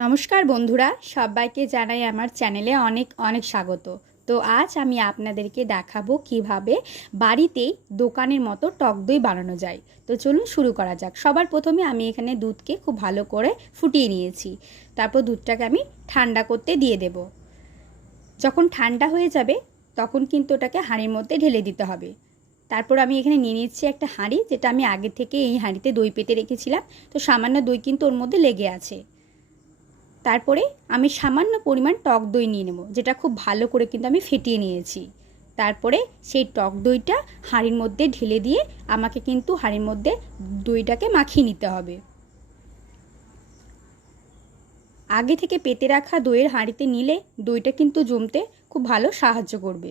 নমস্কার বন্ধুরা, সবাইকে জানাই আমার চ্যানেলে অনেক অনেক স্বাগত। তো আজ আমি আপনাদেরকে দেখাবো কীভাবে বাড়িতেই দোকানের মতো টক দই বানানো যায়। তো চলুন শুরু করা যাক। সবার প্রথমে আমি এখানে দুধকে খুব ভালো করে ফুটিয়ে নিয়েছি। তারপর দুধটাকে আমি ঠান্ডা করতে দিয়ে দেব। যখন ঠান্ডা হয়ে যাবে, তখন কিন্তু ওটাকে হাঁড়ির মধ্যে ঢেলে দিতে হবে। তারপর আমি এখানে নিয়ে নিচ্ছি একটা হাঁড়ি, যেটা আমি আগে থেকে এই হাঁড়িতে দই পেতে রেখেছিলাম। তো সামান্য দই কিন্তু ওর মধ্যে লেগে আছে। তারপরে আমি সামান্য পরিমাণ টক দই নিয়ে নেব, যেটা খুব ভালো করে কিন্তু আমি ফেটিয়ে নিয়েছি। তারপরে সেই টক দইটা হাঁড়ির মধ্যে ঢেলে দিয়ে আমাকে কিন্তু হাঁড়ির মধ্যে দইটাকে মাখিয়ে নিতে হবে। আগে থেকে পেতে রাখা দইয়ের হাঁড়িতে নিলে দইটা কিন্তু জমতে খুব ভালো সাহায্য করবে।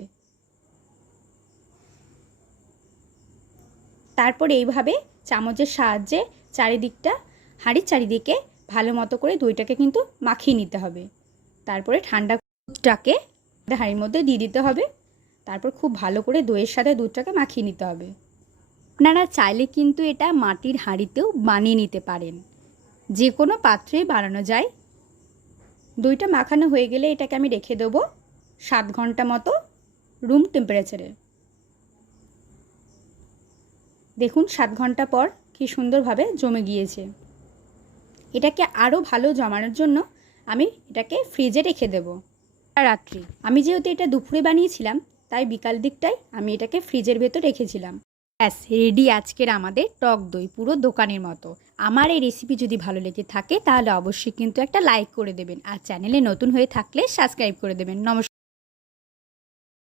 তারপর এইভাবে চামচের সাহায্যে চারিদিকটা, হাঁড়ির চারিদিকে ভালো মতো করে দইটাকে কিন্তু মাখিয়ে নিতে হবে। তারপরে ঠান্ডা দুধটাকে হাঁড়ির মধ্যে দিয়ে দিতে হবে। তারপর খুব ভালো করে দইয়ের সাথে দুধটাকে মাখিয়ে নিতে হবে। আপনারা চাইলে কিন্তু এটা মাটির হাঁড়িতেও বানিয়ে নিতে পারেন। যে কোনো পাত্রেই বানানো যায়। দইটা মাখানো হয়ে গেলে এটাকে আমি রেখে দেবো সাত ঘণ্টা মতো রুম টেম্পারেচারে দেখুন সাত ঘণ্টা পর কি সুন্দরভাবে জমে গিয়েছে। এটাকে আরও ভালো জমানোর জন্য আমি এটাকে ফ্রিজে রেখে দেব। রাত্রি, আমি যেহেতু এটা দুপুরে বানিয়েছিলাম, তাই বিকাল দিকটাই আমি এটাকে ফ্রিজের ভেতর রেখেছিলাম। ব্যাস রেডি আজকের আমাদের টক দই, পুরো দোকানের মতো। আমার এই রেসিপি যদি ভালো লেগে থাকে, তাহলে অবশ্যই কিন্তু একটা লাইক করে দেবেন। আর চ্যানেলে নতুন হয়ে থাকলে সাবস্ক্রাইব করে দেবেন। নমস্কার।